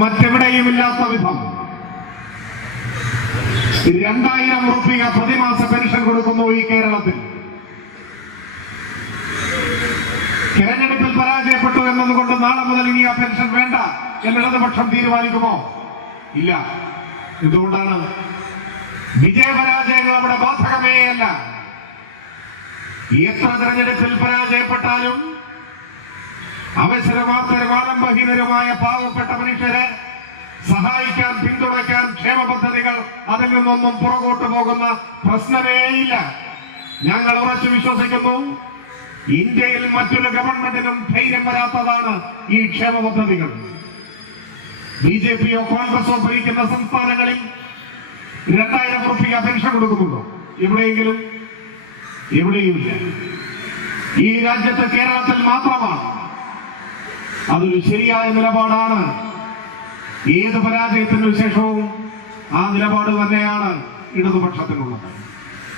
മറ്റെവിടെയുമില്ലാത്ത വിധം 2000 രൂപ പ്രതിമാസ പെൻഷൻ കൊടുക്കുന്നു ഈ കേരളത്തിൽ. തെരഞ്ഞെടുപ്പിൽ പരാജയപ്പെട്ടു എന്നതുകൊണ്ട് നാളെ മുതൽ ഇനി ആ പെൻഷൻ വേണ്ട എന്ന് ഇടതുപക്ഷം തീരുമാനിക്കുമോ? ഇല്ല. എന്തുകൊണ്ടാണ്? വിജയപരാജയങ്ങൾ അവിടെ ബാധകമേ അല്ല. എത്ര തെരഞ്ഞെടുപ്പിൽ പരാജയപ്പെട്ടാലും അവസരമാർത്തരും ആഡംബരഹീനരുമായ പാവപ്പെട്ട മനുഷ്യരെ സഹായിക്കാൻ, പിന്തുണയ്ക്കാൻ ക്ഷേമ പദ്ധതികൾ അതിൽ നിന്നൊന്നും പുറകോട്ട് പോകുന്ന പ്രശ്നമേയില്ല. ഞങ്ങൾ ഉറച്ചു വിശ്വസിക്കുന്നു, ഇന്ത്യയിൽ മറ്റൊരു ഗവൺമെന്റിനും ധൈര്യം വരാത്തതാണ് ഈ ക്ഷേമ പദ്ധതികൾ. ബിജെപിയോ കോൺഗ്രസോ ഭരിക്കുന്ന സംസ്ഥാനങ്ങളിൽ 2000 രൂപ പെൻഷൻ കൊടുക്കുന്നുണ്ടോ? എവിടെയെങ്കിലും? എവിടെയുമില്ല. ഈ രാജ്യത്ത് കേരളത്തിൽ മാത്രമാണ്. അതൊരു ശരിയായ നിലപാടാണ്. ഏത് പരാജയത്തിന് ശേഷവും ആ നിലപാട് തന്നെയാണ് ഇടതുപക്ഷത്തിനുള്ളത്.